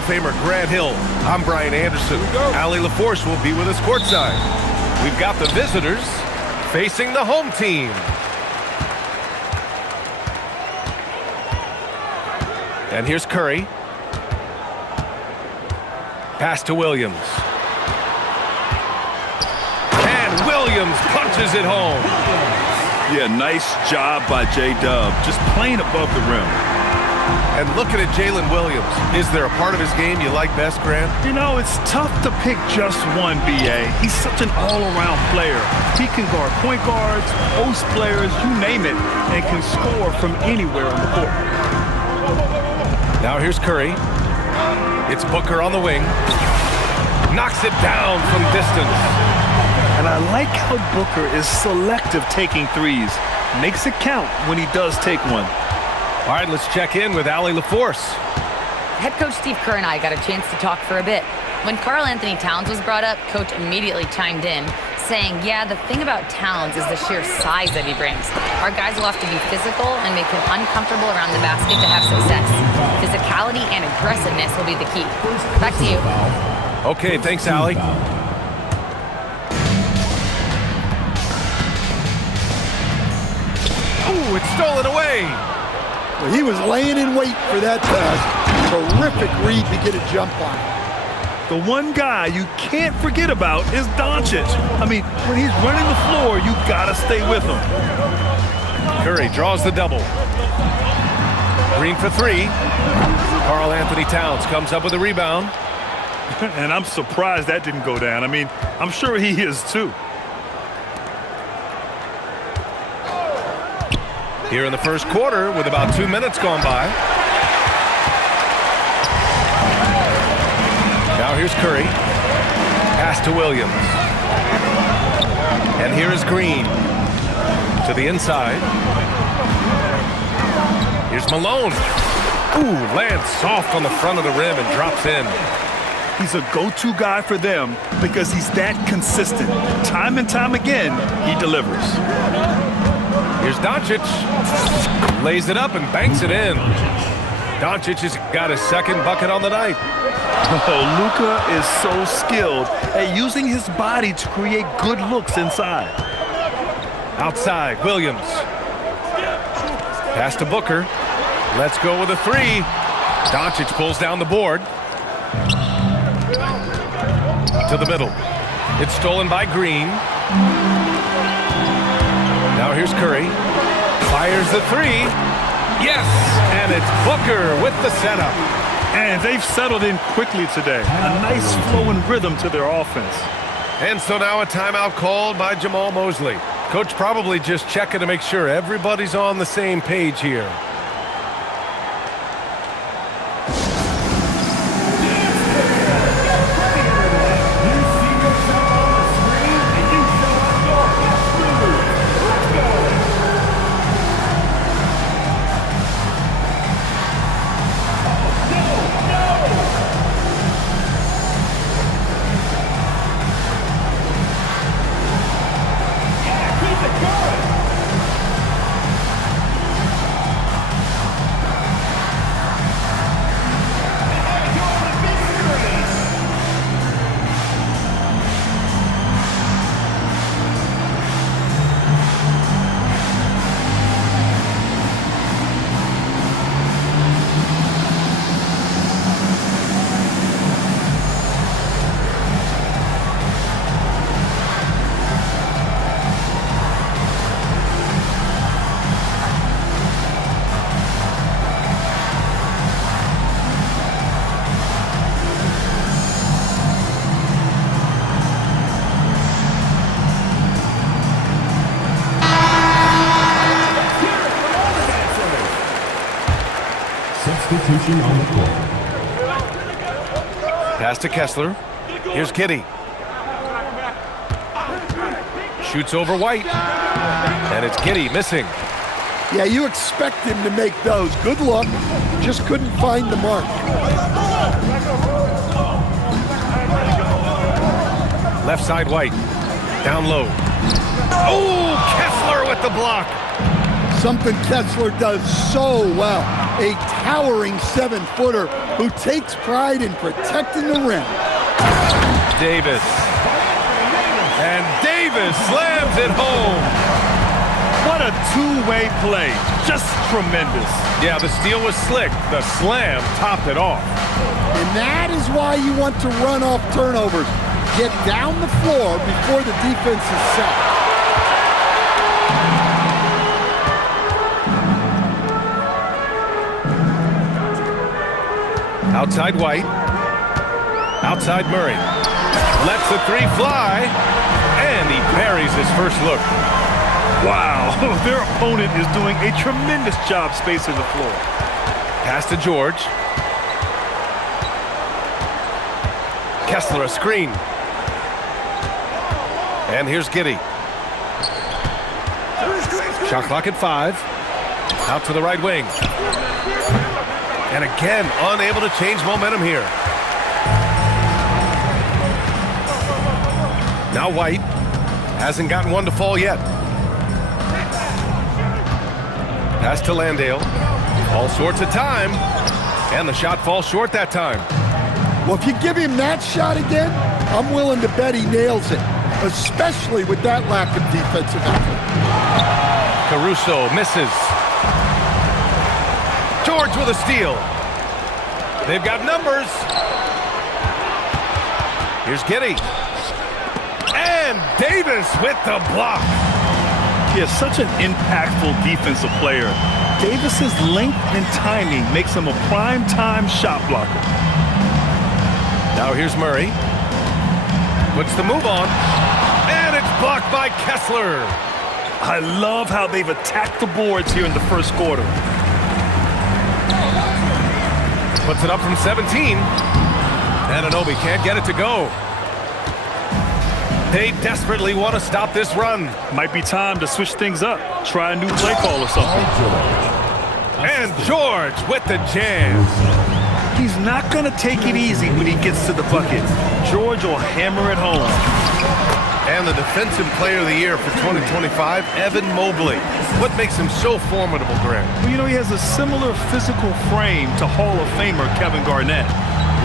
of Famer Grant Hill. I'm Brian Anderson. Allie LaForce will be with us courtside. We've got the visitors facing the home team. And here's Curry. Pass to Williams. And Williams punches it home. Yeah, nice job by J-Dub. Just playing above the rim. And looking at Jalen Williams, is there a part of his game you like best, Grant? You know, it's tough to pick just one, BA. He's such an all-around player. He can guard point guards, post players, you name it, and can score from anywhere on the court. Now here's Curry. It's Booker on the wing. Knocks it down from distance. And I like how Booker is selective taking threes. Makes it count when he does take one. All right, let's check in with Allie LaForce. Head coach Steve Kerr and I got a chance to talk for a bit. When Karl Anthony Towns was brought up, coach immediately chimed in, saying, yeah, the thing about Towns is the sheer size that he brings. Our guys will have to be physical and make him uncomfortable around the basket to have success. Physicality and aggressiveness will be the key. Back to you. Okay, thanks, Allie. Ooh, it's stolen away. Well, he was laying in wait for that pass. Terrific read to get a jump on. The one guy you can't forget about is Doncic. I mean, when he's running the floor, you gotta stay with him. Curry draws the double. Green for three. Karl Anthony Towns comes up with a rebound. And I'm surprised that didn't go down. I mean, I'm sure he is too. Here in the first quarter with about 2 minutes gone by. Now here's Curry. Pass to Williams. And here is Green. To the inside. Here's Malone. Ooh, lands soft on the front of the rim and drops in. He's a go-to guy for them because he's that consistent. Time and time again, he delivers. Here's Doncic. Lays it up and banks it in. Doncic has got his second bucket on the night. Oh, Luka is so skilled at using his body to create good looks inside. Outside, Williams. Pass to Booker. Let's go with a three. Doncic pulls down the board. To the middle. It's stolen by Green. Now here's Curry. Fires the three. Yes! And it's Booker with the setup. And they've settled in quickly today. A nice flowing rhythm to their offense. And so now a timeout called by Jamal Mosley. Coach probably just checking to make sure everybody's on the same page here. Substitution on the court. Pass to Kessler. Here's Giddey. Shoots over White. And it's Giddey missing. Yeah, you expect him to make those. Good luck. Just couldn't find the mark. Left side White. Down low. Oh, Kessler with the block. Something Kessler does so well. A towering 7-footer who takes pride in protecting the rim. Davis. And Davis slams it home. What a two-way play. Just tremendous. Yeah, the steal was slick. The slam topped it off. And that is why you want to run off turnovers. Get down the floor before the defense is set. Outside White. Outside Murray. Lets the three fly. And he parries his first look. Wow, their opponent is doing a tremendous job spacing the floor. Pass to George. Kessler a screen. And here's Giddey. Shot clock at 5. Out to the right wing. And again, unable to change momentum here. Now White hasn't gotten one to fall yet. Pass to Landale. All sorts of time. And the shot falls short that time. Well, if you give him that shot again, I'm willing to bet he nails it, especially with that lack of defensive effort. Caruso misses. George with a steal. They've got numbers. Here's Giddey. And Davis with the block. He is such an impactful defensive player. Davis's length and timing makes him a prime-time shot blocker. Now here's Murray. Puts the move on. And it's blocked by Kessler. I love how they've attacked the boards here in the first quarter. Puts it up from 17. Anunoby can't get it to go. They desperately want to stop this run. Might be time to switch things up. Try a new play call or something. And George with the jam. He's not going to take it easy when he gets to the bucket. George will hammer it home. And the Defensive Player of the Year for 2025, Evan Mobley. What makes him so formidable, Grant? Well, you know, he has a similar physical frame to Hall of Famer Kevin Garnett.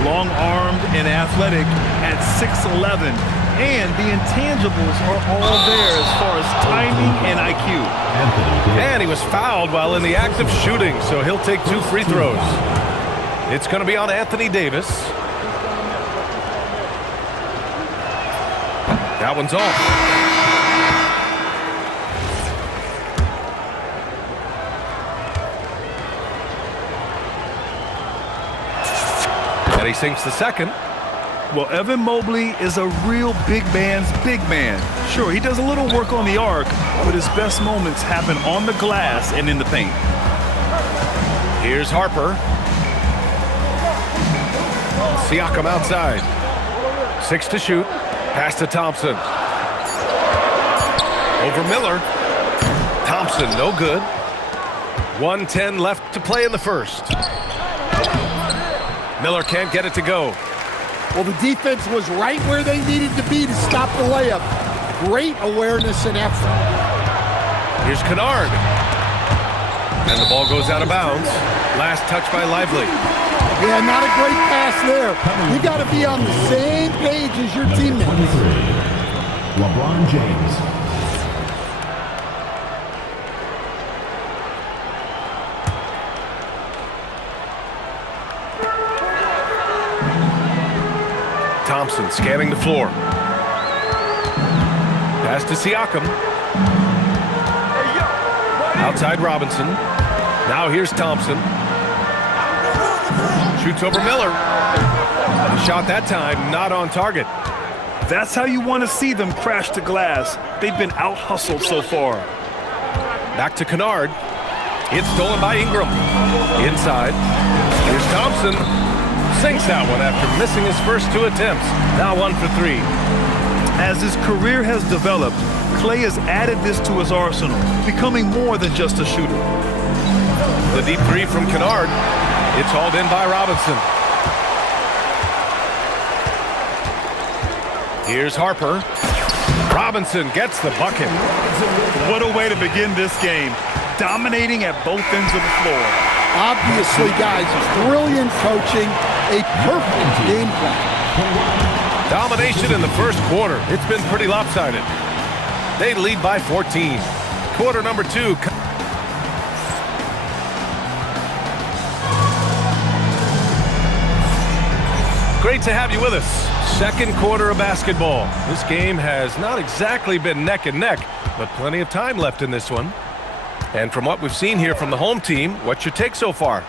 Long-armed and athletic at 6'11". And the intangibles are all there as far as timing and IQ. And he was fouled while in the act of shooting, so he'll take 2 free throws. It's going to be on Anthony Davis. That one's off. And he sinks the second. Well, Evan Mobley is a real big man's big man. Sure, he does a little work on the arc, but his best moments happen on the glass and in the paint. Here's Harper. Siakam outside. 6 to shoot. Pass to Thompson. Over Miller. Thompson, no good. 1:10 left to play in the first. Miller can't get it to go. Well, the defense was right where they needed to be to stop the layup. Great awareness and effort. Here's Kennard. And the ball goes out of bounds. Last touch by Lively. Yeah, not a great pass there. You got to be on the same page as your teammates. 23. LeBron James. Thompson scanning the floor. Pass to Siakam. Outside Robinson. Now here's Thompson. Shoots over Miller. The shot that time not on target. That's how you want to see them crash the glass. They've been out-hustled so far. Back to Kennard. It's stolen by Ingram. Inside. Here's Thompson. Sinks that one after missing his first 2 attempts. Now 1 for 3. As his career has developed, Klay has added this to his arsenal, becoming more than just a shooter. The deep 3 from Kennard. It's hauled in by Robinson. Here's Harper. Robinson gets the bucket. What a way to begin this game. Dominating at both ends of the floor. Obviously, guys, brilliant coaching, a perfect game plan. Domination in the first quarter. It's been pretty lopsided. They lead by 14. Quarter number 2. Great to have you with us. Second quarter of basketball. This game has not exactly been neck and neck, but plenty of time left in this one. And from what we've seen here from the home team, what's your take so far?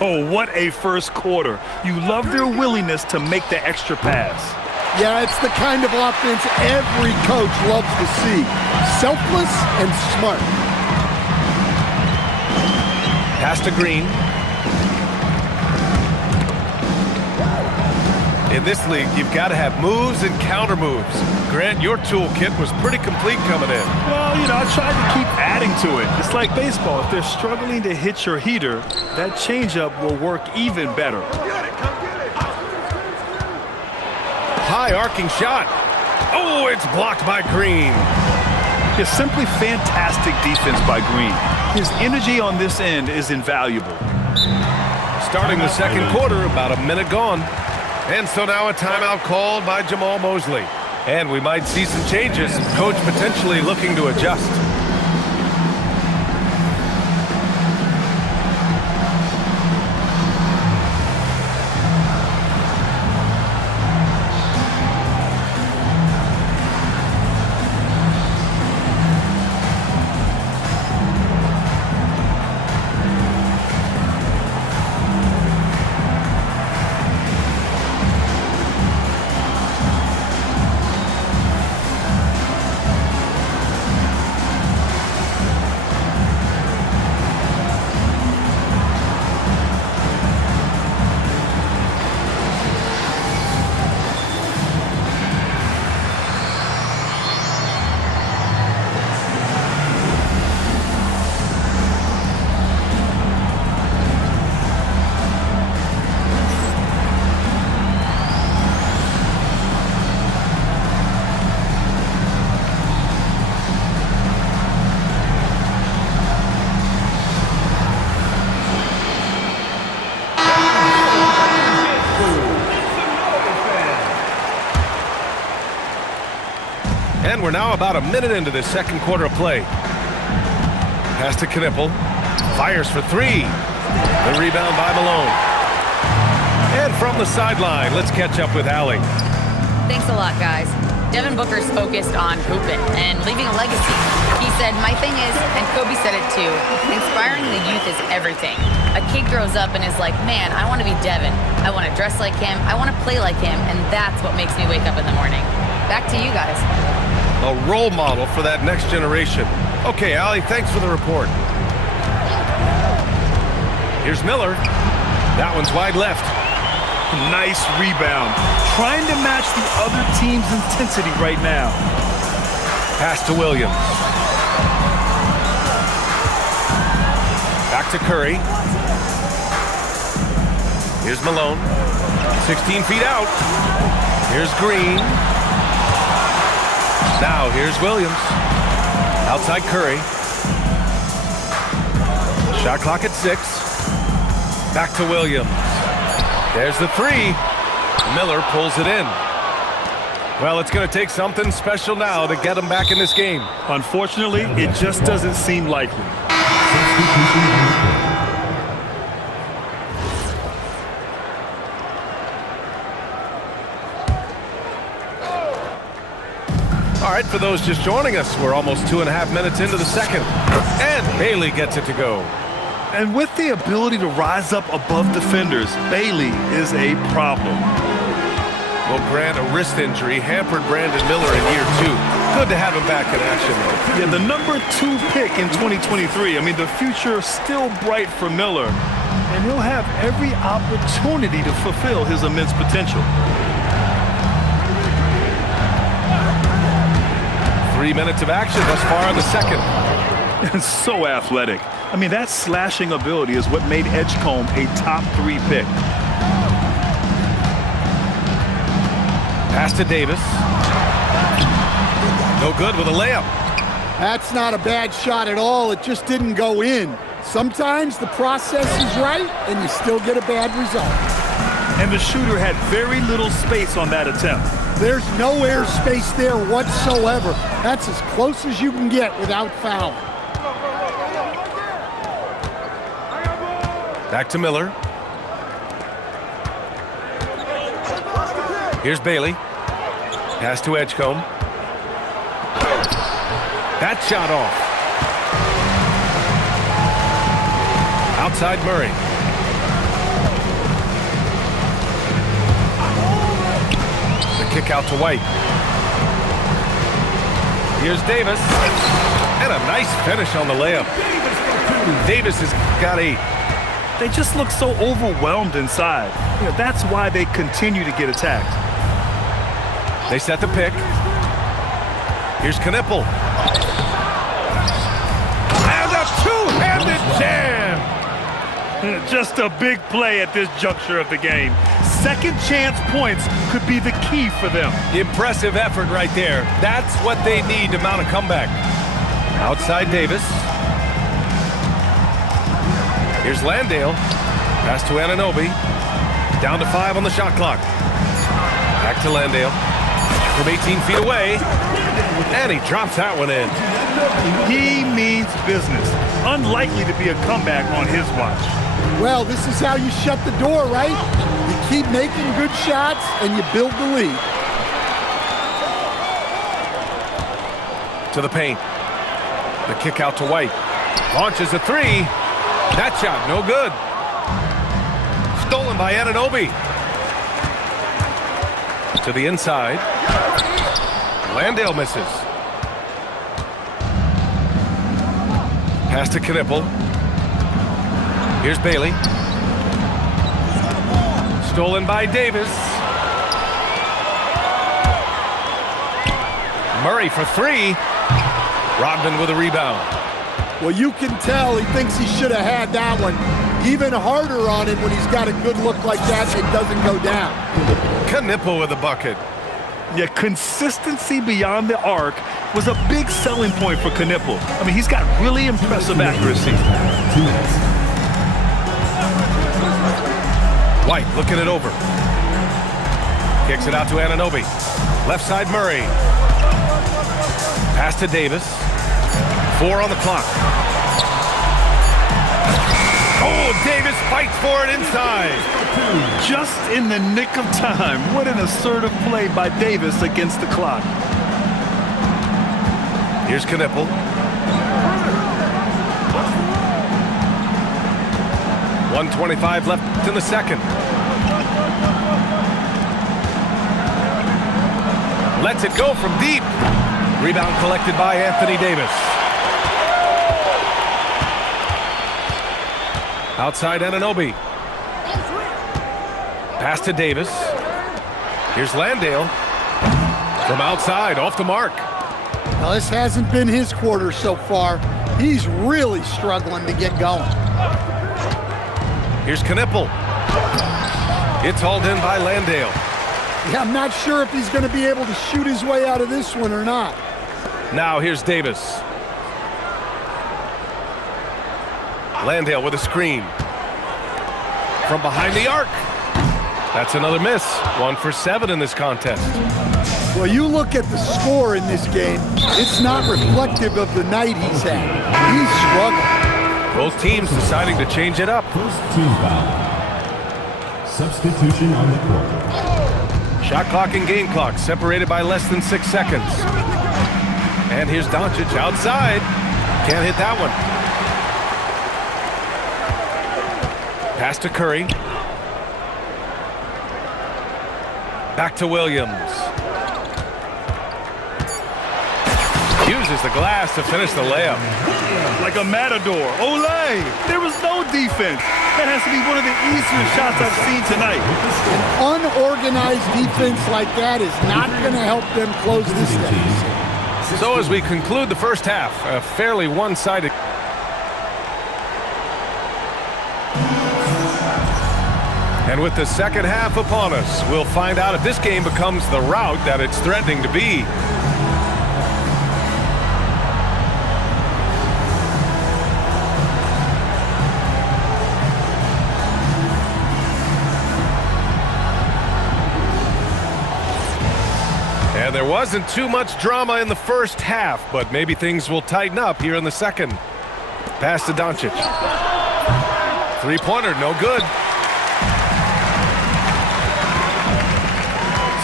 Oh, what a first quarter. You love their willingness to make the extra pass. Yeah, it's the kind of offense every coach loves to see. Selfless and smart. Pass to Green. In this league, you've got to have moves and counter moves. Grant, your toolkit was pretty complete coming in. Well, I tried to keep adding to it. It's like baseball. If they're struggling to hit your heater, that changeup will work even better. High arcing shot. Oh, it's blocked by Green. It's simply fantastic defense by Green. His energy on this end is invaluable. Starting the second quarter, about a minute gone. And so now a timeout called by Jamal Mosley. And we might see some changes. Coach potentially looking to adjust. And we're now about a minute into this second quarter of play. Pass to Knipple. Fires for 3. The rebound by Malone. And from the sideline, let's catch up with Allie. Thanks a lot, guys. Devin Booker's focused on hooping and leaving a legacy. He said, my thing is, and Kobe said it too, inspiring the youth is everything. A kid grows up and is like, man, I want to be Devin. I want to dress like him. I want to play like him. And that's what makes me wake up in the morning. Back to you guys. A role model for that next generation. Okay, Allie, thanks for the report. Here's Miller. That one's wide left. Nice rebound. Trying to match the other team's intensity right now. Pass to Williams. Back to Curry. Here's Malone. 16 feet out. Here's Green. Now here's Williams. Outside Curry. Shot clock at 6. Back to Williams. There's the 3. Miller pulls it in. Well, it's going to take something special now to get them back in this game. Unfortunately, it just doesn't seem likely. All right, for those just joining us, we're almost 2.5 minutes into the second. And Bailey gets it to go. And with the ability to rise up above defenders, Bailey is a problem. Well, Grant, a wrist injury hampered Brandon Miller in year 2. Good to have him back in action, though. Yeah, the number 2 pick in 2023. I mean, the future is still bright for Miller. And he'll have every opportunity to fulfill his immense potential. 3 minutes of action thus far in the second. And so athletic. I mean, that slashing ability is what made Edgecombe a top 3 pick. Pass to Davis. No good with a layup. That's not a bad shot at all. It just didn't go in. Sometimes the process is right and you still get a bad result. And the shooter had very little space on that attempt. There's no air space there whatsoever. That's as close as you can get without foul. Back to Miller. Here's Bailey. Pass to Edgecombe. That shot off. Outside Murray. The kick out to White. Here's Davis. And a nice finish on the layup. Davis has got 8. They just look so overwhelmed inside. That's why they continue to get attacked. They set the pick. Here's Knipple. And a two-handed jam! Just a big play at this juncture of the game. Second chance points could be the key for them. Impressive effort right there. That's what they need to mount a comeback. Outside Davis. Here's Landale. Pass to Anunoby. Down to 5 on the shot clock. Back to Landale. From 18 feet away. And he drops that one in. He means business. Unlikely to be a comeback on his watch. Well, this is how you shut the door, right? You keep making good shots and you build the lead. To the paint. The kick out to White. Launches a 3. That shot, no good. Stolen by Anunoby. To the inside. Landale misses. Pass to Knipple. Here's Bailey. Stolen by Davis. Murray for 3. Rodman with a rebound. Well, you can tell he thinks he should have had that one. Even harder on it when he's got a good look like that, it doesn't go down. Knipple with a bucket. Yeah, consistency beyond the arc was a big selling point for Knipple. I mean, he's got really impressive accuracy. White looking it over. Kicks it out to Anunoby. Left side Murray. Pass to Davis. 4 on the clock. Oh, Davis fights for it inside. Just in the nick of time. What an assertive play by Davis against the clock. Here's Knipple. .125 left in the second. Lets it go from deep. Rebound collected by Anthony Davis. Outside Anunoby. Pass to Davis. Here's Landale. From outside, off the mark. Now, this hasn't been his quarter so far. He's really struggling to get going. Here's Knipple. It's hauled in by Landale. Yeah, I'm not sure if he's going to be able to shoot his way out of this one or not. Now here's Davis. Landale with a screen. From behind the arc. That's another miss. 1 for 7 in this contest. Well, you look at the score in this game, it's not reflective of the night he's had. He's struggling. Both teams deciding to change it up. First team foul. Substitution on the court. Shot clock and game clock separated by less than 6 seconds. And here's Doncic outside. Can't hit that one. Pass to Curry. Back to Williams. Uses the glass to finish the layup. Like a matador. Olay! There was no defense. That has to be one of the easier shots I've seen tonight. An unorganized defense like that is not going to help them close this deficit. So as we conclude the first half, a fairly one-sided. And with the second half upon us, we'll find out if this game becomes the rout that it's threatening to be. And there wasn't too much drama in the first half, but maybe things will tighten up here in the second. Pass to Doncic. Three-pointer, no good.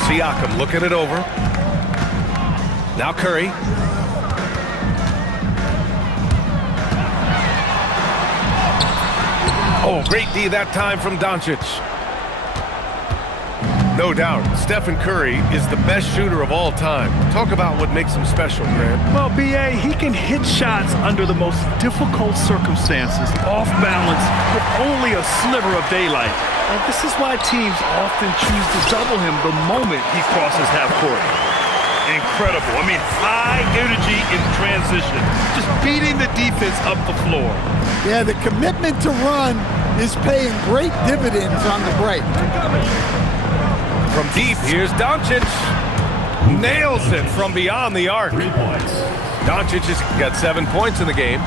Siakam looking it over. Now Curry. Oh, great D that time from Doncic. No doubt, Stephen Curry is the best shooter of all time. Talk about what makes him special, Grant. Well, B.A., he can hit shots under the most difficult circumstances, off balance, with only a sliver of daylight. And this is why teams often choose to double him the moment he crosses half court. Incredible. I mean, high energy in transition. Just beating the defense up the floor. Yeah, the commitment to run is paying great dividends on the break. From deep, here's Doncic. Nails it from beyond the arc. 3 points. Doncic has got 7 points in the game.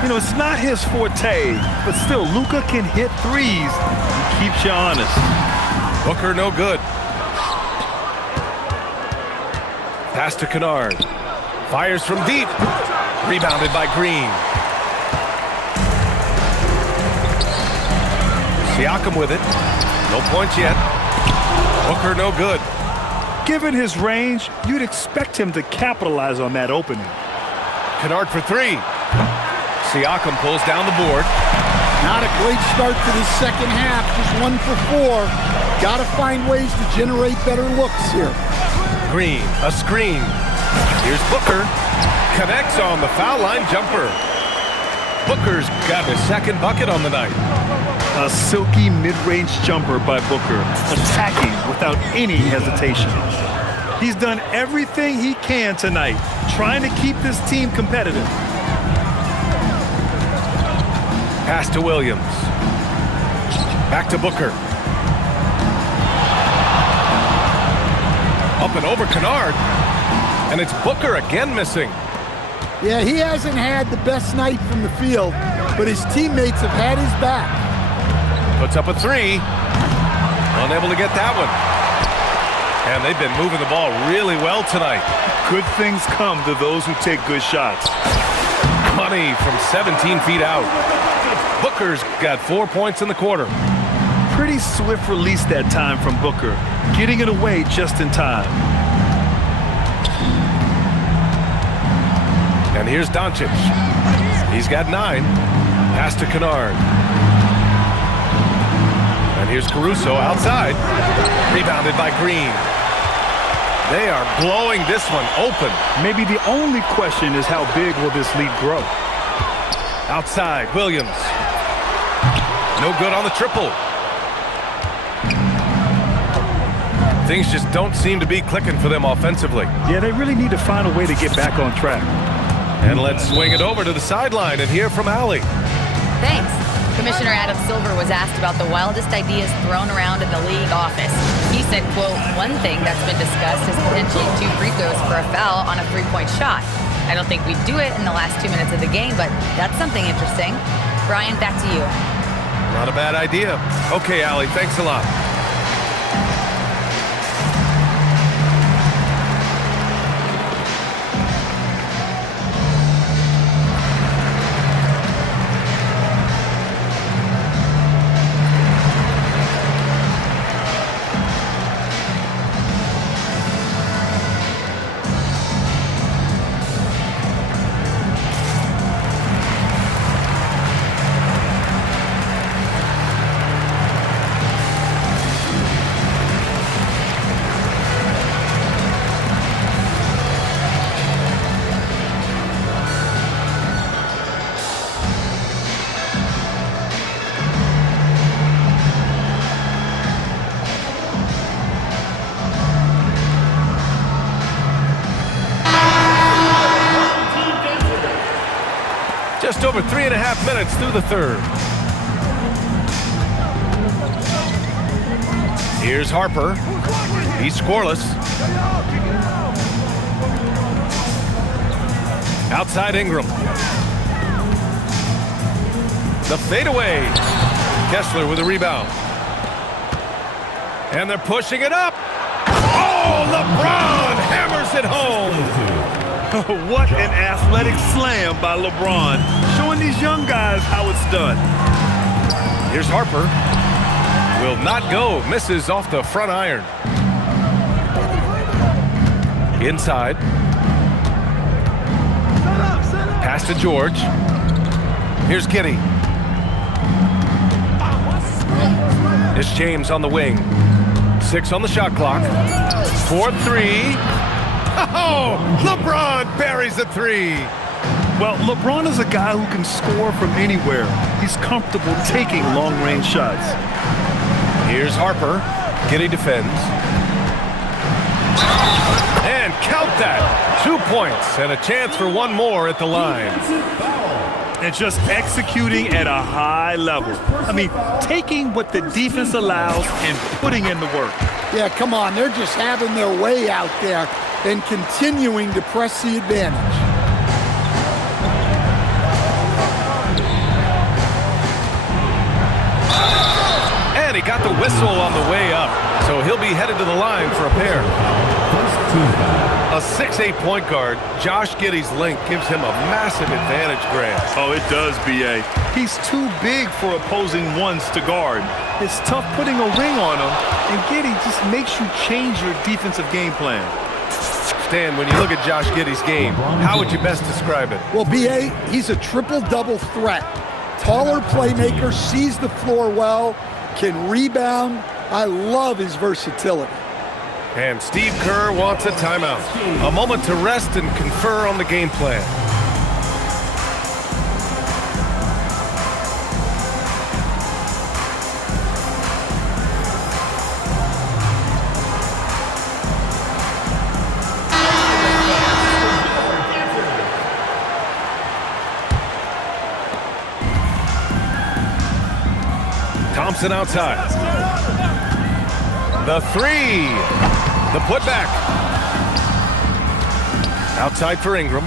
You know, it's not his forte, but still, Luka can hit threes. He keeps you honest. Booker, no good. Pass to Kennard. Fires from deep. Rebounded by Green. Siakam with it. No points yet. Booker, no good. Given his range, you'd expect him to capitalize on that opening. Kennard for three. Siakam pulls down the board. Not a great start to the second half, just 1 for 4. Got to find ways to generate better looks here. Green, a screen. Here's Booker. Connects on the foul line jumper. Booker's got his second bucket on the night. A silky mid-range jumper by Booker, attacking without any hesitation. He's done everything he can tonight, trying to keep this team competitive. Pass to Williams. Back to Booker. Up and over Kennard. And it's Booker again missing. Yeah, he hasn't had the best night from the field, but his teammates have had his back. Puts up a three. Unable to get that one. And they've been moving the ball really well tonight. Good things come to those who take good shots. Money from 17 feet out. Booker's got 4 points in the quarter. Pretty swift release that time from Booker, getting it away just in time. And here's Doncic. He's got 9. Pass to Kennard. And here's Caruso outside. Rebounded by Green. They are blowing this one open. Maybe the only question is how big will this lead grow? Outside, Williams. No good on the triple. Things just don't seem to be clicking for them offensively. Yeah, they really need to find a way to get back on track. And let's swing it over to the sideline and hear from Allie. Thanks. Commissioner Adam Silver was asked about the wildest ideas thrown around in the league office. He said, quote, one thing that's been discussed is potentially 2 free throws for a foul on a 3-point shot. I don't think we'd do it in the last 2 minutes of the game, but that's something interesting. Brian, back to you. Not a bad idea. Okay, Allie, thanks a lot. Just over 3.5 minutes through the third. Here's Harper. He's scoreless. Outside Ingram. The fadeaway. Kessler with a rebound. And they're pushing it up. Oh! Oh, LeBron hammers it home. What an athletic slam by LeBron, showing these young guys how it's done. Here's Harper. Will not go. Misses off the front iron. Inside. Pass to George. Here's Giddey. It's James on the wing. 6 on the shot clock. 4-3. Oh, LeBron buries a 3. Well, LeBron is a guy who can score from anywhere. He's comfortable taking long-range shots. Here's Harper. Giddey defends. And count that. 2 points and a chance for one more at the line. And just executing at a high level. I mean, taking what the defense allows and putting in the work. Yeah, come on. They're just having their way out there and continuing to press the advantage. And he got the whistle on the way up, so he'll be headed to the line for a pair. A 6'8" point guard, Josh Giddey's length gives him a massive advantage, Grant. Oh, it does, BA. He's too big for opposing ones to guard. It's tough putting a ring on him, and Giddey just makes you change your defensive game plan. Stan, when you look at Josh Giddey's game, how would you best describe it? Well, BA, he's a triple-double threat. Taller playmaker, sees the floor well, can rebound. I love his versatility. And Steve Kerr wants a timeout. A moment to rest and confer on the game plan. Thompson outside. The 3. The putback. Outside for Ingram.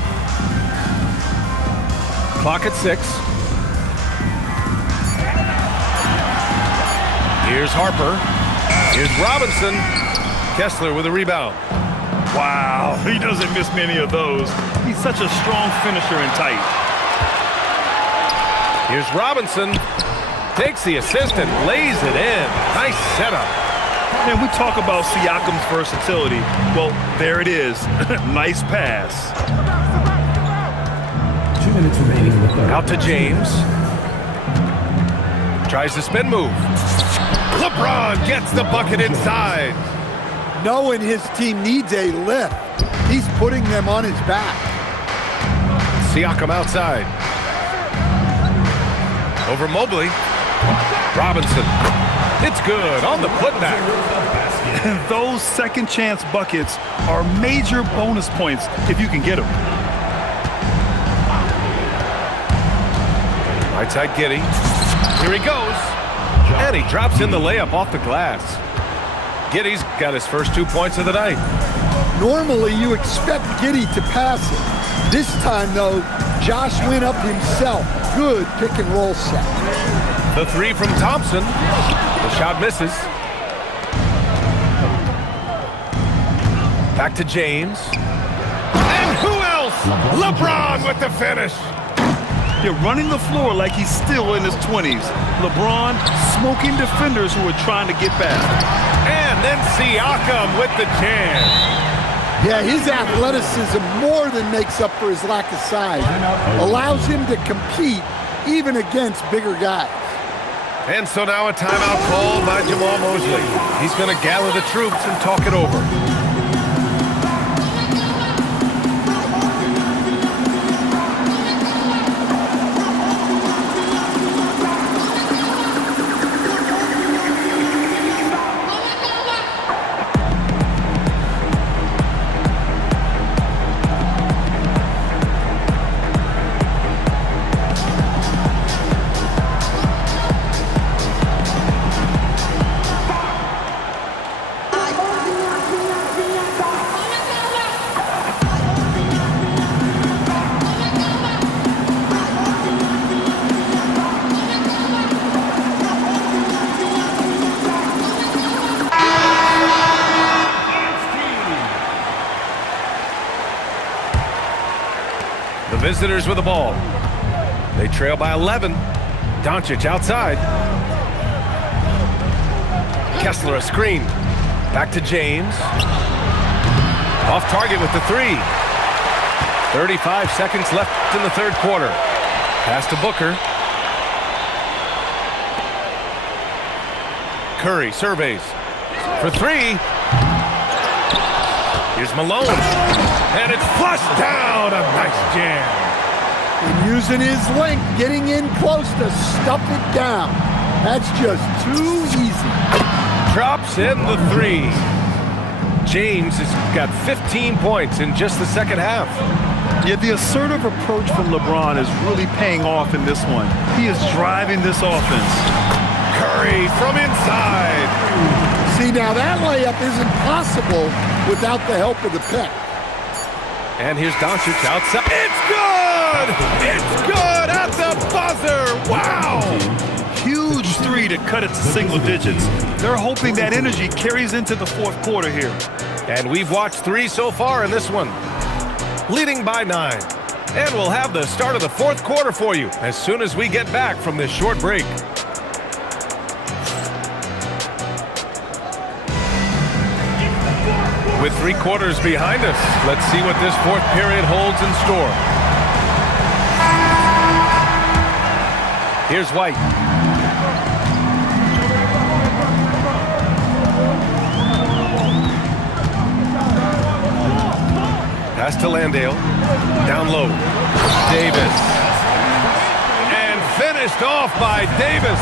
Clock at 6. Here's Harper. Here's Robinson. Kessler with a rebound. Wow, he doesn't miss many of those. He's such a strong finisher and tight. Here's Robinson. Takes the assist and lays it in. Nice setup. And we talk about Siakam's versatility. Well, there it is. Nice pass. 2 minutes remaining in the third. Out to James. Tries the spin move. LeBron gets the bucket inside. Knowing his team needs a lift, he's putting them on his back. Siakam outside. Over Mobley. Robinson. It's good on the putback. Those second chance buckets are major bonus points if you can get them. Right side Giddey. Here he goes. And he drops in the layup off the glass. Giddey's got his first 2 points of the night. Normally, you expect Giddey to pass it. This time, though, Josh went up himself. Good pick and roll set. The 3 from Thompson. The shot misses. Back to James. And who else? LeBron with the finish. You're running the floor like he's still in his 20s. LeBron smoking defenders who are trying to get back. And then Siakam with the jam. Yeah, his athleticism more than makes up for his lack of size. Allows him to compete even against bigger guys. And so now a timeout called by Jamal Mosley. He's going to gather the troops and talk it over. visitors with the ball. They trail by 11. Doncic outside. Kessler a screen. Back to James. Off target with the three. 35 seconds left in the third quarter. Pass to Booker. Curry surveys for three. Here's Malone. And it's flushed down. A nice jam. And using his length, getting in close to stuff it down. That's just too easy. Drops in the three. James has got 15 points in just the second half. Yeah, the assertive approach from LeBron is really paying off in this one. He is driving this offense. Curry from inside. See, now that layup isn't possible without the help of the pick. And here's Doncic outside. It's good! It's good at the buzzer! Wow! Huge three to cut it to single digits. They're hoping that energy carries into the fourth quarter here. And we've watched three so far in this one. Leading by 9. And we'll have the start of the fourth quarter for you as soon as we get back from this short break. With 3 quarters behind us, let's see what this fourth period holds in store. Here's White. Pass to Landale. Down low. Davis. And finished off by Davis.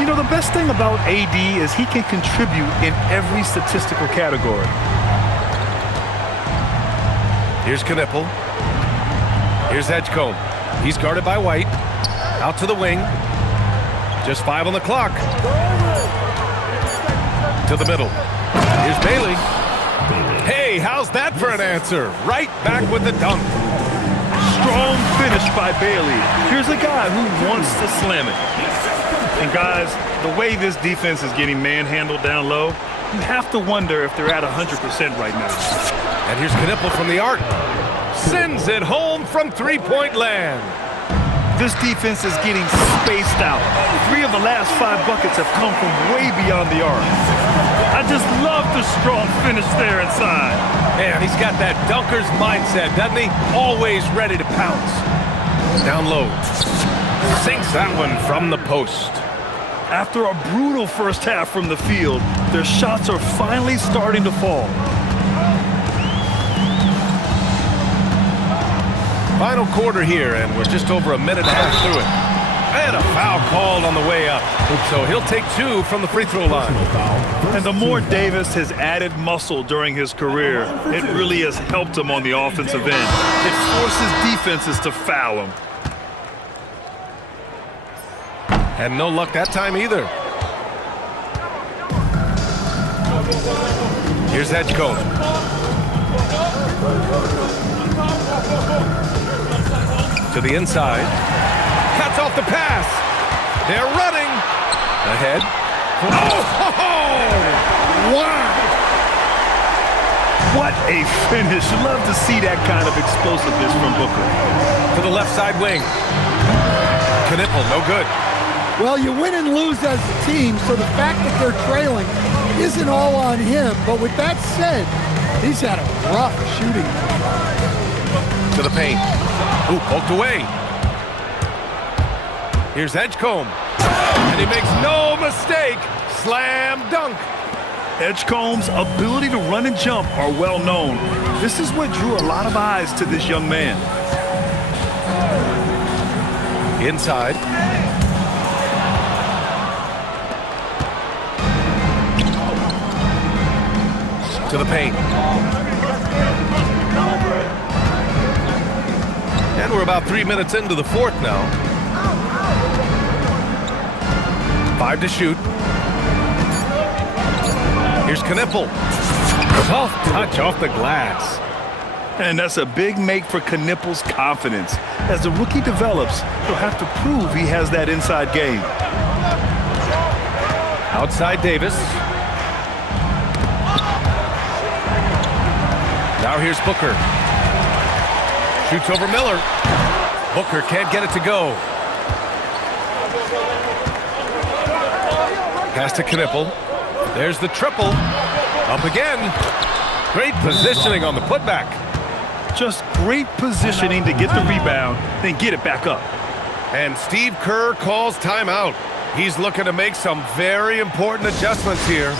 You know, the best thing about AD is he can contribute in every statistical category. Here's Knipple. Here's Edgecombe. He's guarded by White. Out to the wing. Just 5 on the clock. To the middle. Here's Bailey. Hey, how's that for an answer? Right back with the dunk. Strong finish by Bailey. Here's a guy who wants to slam it. And guys, the way this defense is getting manhandled down low, you have to wonder if they're at 100% right now. And here's Knipple from the arc. Sends it home from three-point land. This defense is getting spaced out. 3 of the last 5 buckets have come from way beyond the arc. I just love the strong finish there inside. Man, he's got that dunker's mindset, doesn't he? Always ready to pounce. Down low. Sinks that one from the post. After a brutal first half from the field, their shots are finally starting to fall. Final quarter here, and we're just over a minute and a half through it. And a foul called on the way up. So he'll take 2 from the free throw line. And the more Davis has added muscle during his career, it really has helped him on the offensive end. It forces defenses to foul him. And no luck that time either. Here's Edgecombe. To the inside. Cuts off the pass. They're running. Ahead. Oh! Wow! What a finish. Love to see that kind of explosiveness from Booker. To the left side wing. Knipple, no good. Well, you win and lose as a team, so the fact that they're trailing isn't all on him. But with that said, he's had a rough shooting. To the paint. Ooh, poked away. Here's Edgecombe. And he makes no mistake. Slam dunk. Edgecombe's ability to run and jump are well known. This is what drew a lot of eyes to this young man. Inside. To the paint. And we're about 3 minutes into the fourth now. 5 to shoot. Here's Knipple. Soft touch off the glass. And that's a big make for Knipple's confidence. As the rookie develops, he'll have to prove he has that inside game. Outside Davis. Now here's Booker. Shoots over Miller. Booker can't get it to go. Pass to Knipple. There's the triple. Up again. Great positioning on the putback. Just great positioning to get the rebound, then get it back up. And Steve Kerr calls timeout. He's looking to make some very important adjustments here.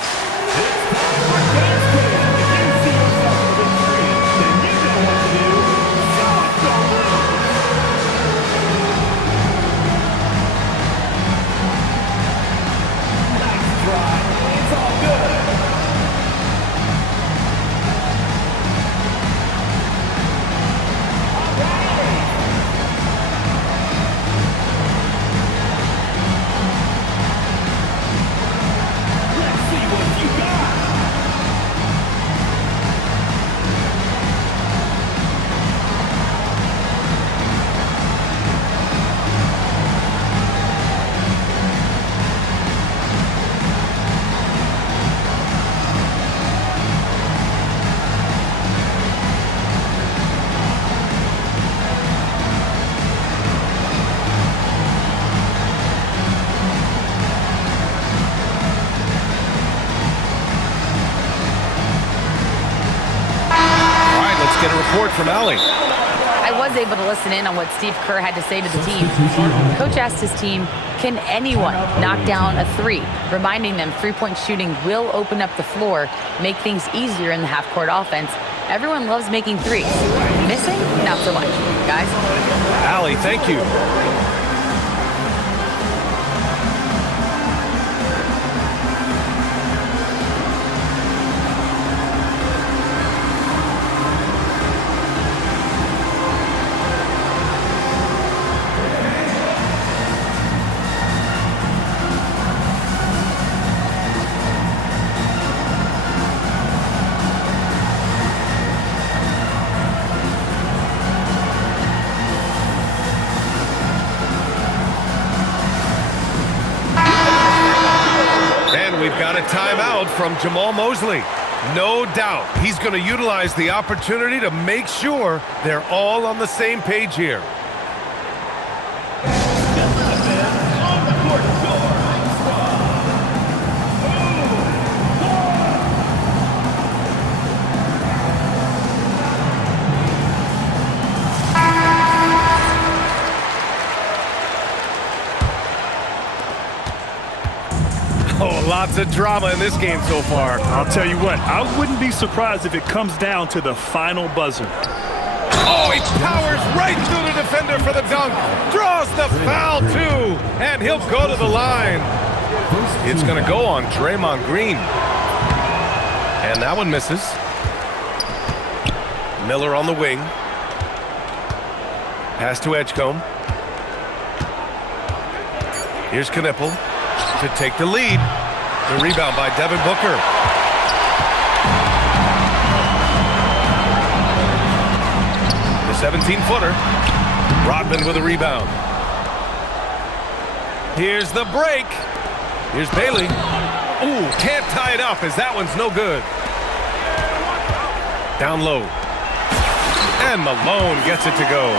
Get a report from Allie. I was able to listen in on what Steve Kerr had to say to the team. Coach asked his team, can anyone knock down a three? Reminding them three-point shooting will open up the floor, make things easier in the half-court offense. Everyone loves making threes. Missing? Not so much. Guys? Allie, thank you. Got a timeout from Jamal Mosley. No doubt he's going to utilize the opportunity to make sure they're all on the same page here. Oh, lots of drama in this game so far. I'll tell you what, I wouldn't be surprised if it comes down to the final buzzer. Oh, he powers right through the defender for the dunk. Draws the foul, too. And he'll go to the line. It's going to go on Draymond Green. And that one misses. Miller on the wing. Pass to Edgecombe. Here's Knipple to take the lead. The rebound by Devin Booker. The 17-footer. Rodman with a rebound. Here's the break. Here's Bailey. Ooh, can't tie it up as that one's no good. Down low. And Malone gets it to go.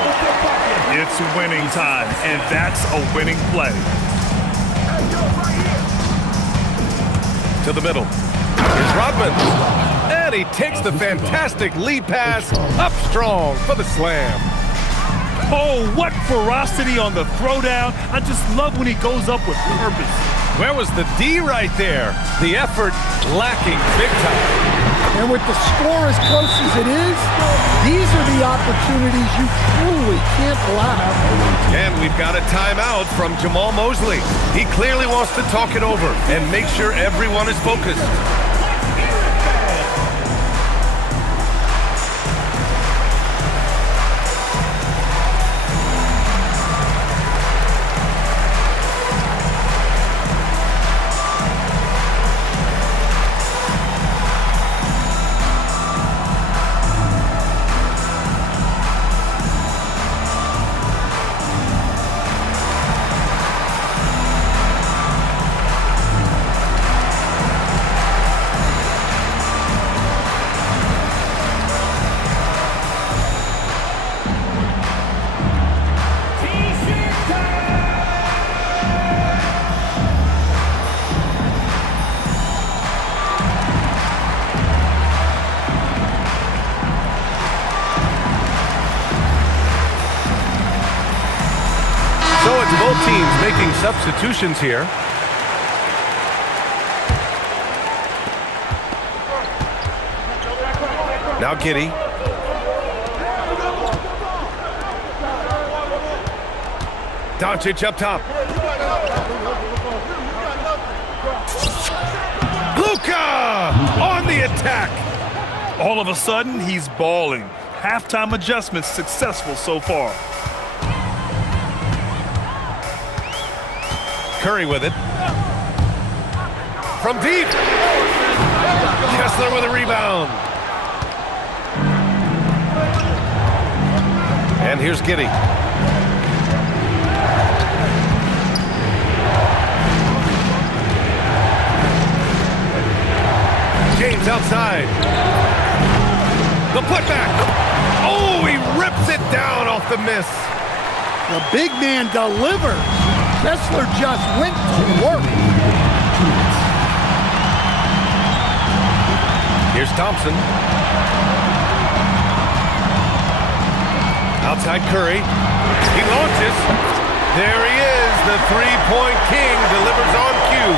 It's winning time, and that's a winning play. To the middle. Here's Rodman. And he takes the fantastic lead pass up strong for the slam. Oh, what ferocity on the throwdown. I just love when he goes up with purpose. Where was the D right there? The effort lacking big time. And with the score as close as it is, these are the opportunities you truly can't allow. And we've got a timeout from Jamal Mosley. He clearly wants to talk it over and make sure everyone is focused. making substitutions here. Now Giddey. Doncic up top. Luka on the attack. All of a sudden, he's balling. Halftime adjustments successful so far. Curry with it. From deep. Kessler with a rebound. And here's Giddey. James outside. The putback. Oh, he rips it down off the miss. The big man delivers. Kessler just went to work. Here's Thompson. Outside Curry. He launches. There he is. The three-point king delivers on cue.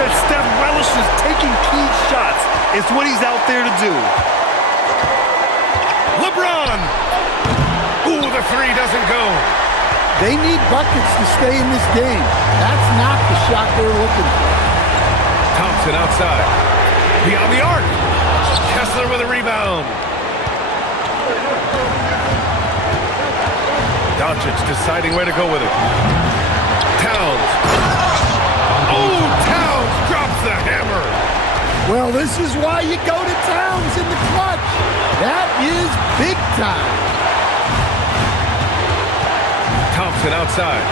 And Steph relishes taking key shots. It's what he's out there to do. LeBron. Ooh, the three doesn't go. They need buckets to stay in this game. That's not the shot they're looking for. Thompson outside. Beyond the arc. Kessler with a rebound. Doncic deciding where to go with it. Towns. Oh, Towns drops the hammer. Well, this is why you go to Towns in the clutch. That is big time. Thompson outside.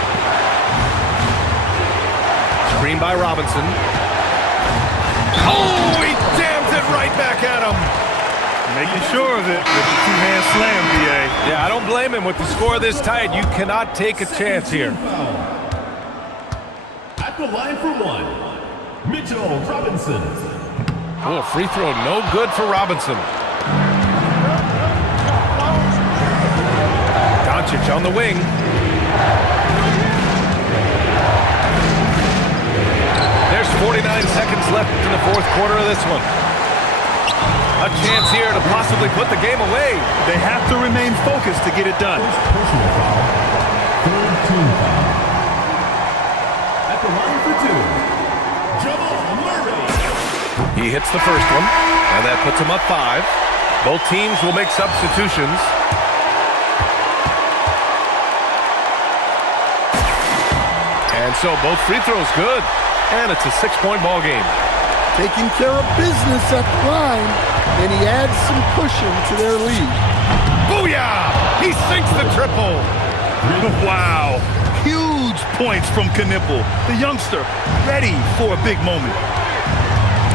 Screen by Robinson. Oh, he jams it right back at him. Making sure of it with the two-hand slam, BA. Yeah, I don't blame him with the score this tight. You cannot take a chance here. At the line for one, Mitchell Robinson. Oh, free throw no good for Robinson. Doncic on the wing. There's 49 seconds left in the fourth quarter of this one. A chance here to possibly put the game away. They have to remain focused to get it done. Personal foul. Third team foul. At the line for two, Jamal Murray. He hits the first one, and that puts him up 5. Both teams will make substitutions. And so both free throws good, and it's a 6-point ball game. Taking care of business at the line, and he adds some cushion to their lead. Booyah! He sinks the triple. Wow. Huge points from Knipple, the youngster, ready for a big moment.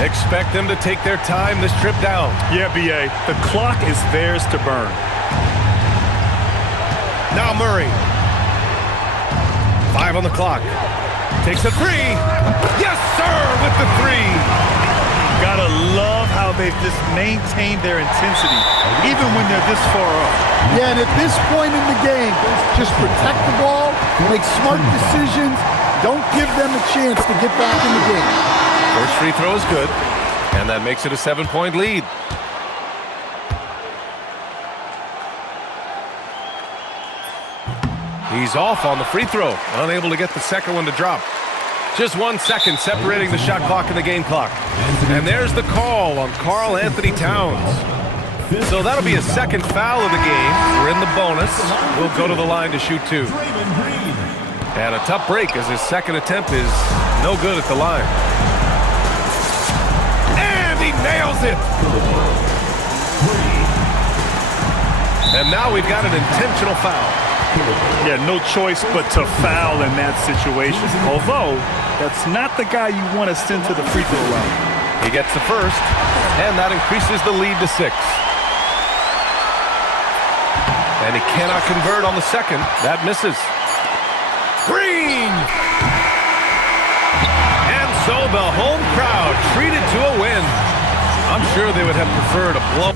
Expect them to take their time this trip down. Yeah, BA, the clock is theirs to burn. Now Murray. 5 on the clock. Takes a 3. Yes, sir, with the 3. Gotta love how they've just maintained their intensity, even when they're this far up. Yeah, and at this point in the game, just protect the ball, make smart decisions, don't give them a chance to get back in the game. First free throw is good, and that makes it a 7-point lead. He's off on the free throw, unable to get the second one to drop. Just 1 second separating the shot clock and the game clock. And there's the call on Karl Anthony Towns. So that'll be a second foul of the game. We're in the bonus. We'll go to the line to shoot 2. And a tough break as his second attempt is no good at the line. And he nails it! And now we've got an intentional foul. Yeah, no choice but to foul in that situation. Although, that's not the guy you want to send to the free throw line. He gets the first, and that increases the lead to 6. And he cannot convert on the second. That misses. Green! And so the home crowd treated to a win. I'm sure they would have preferred a blow.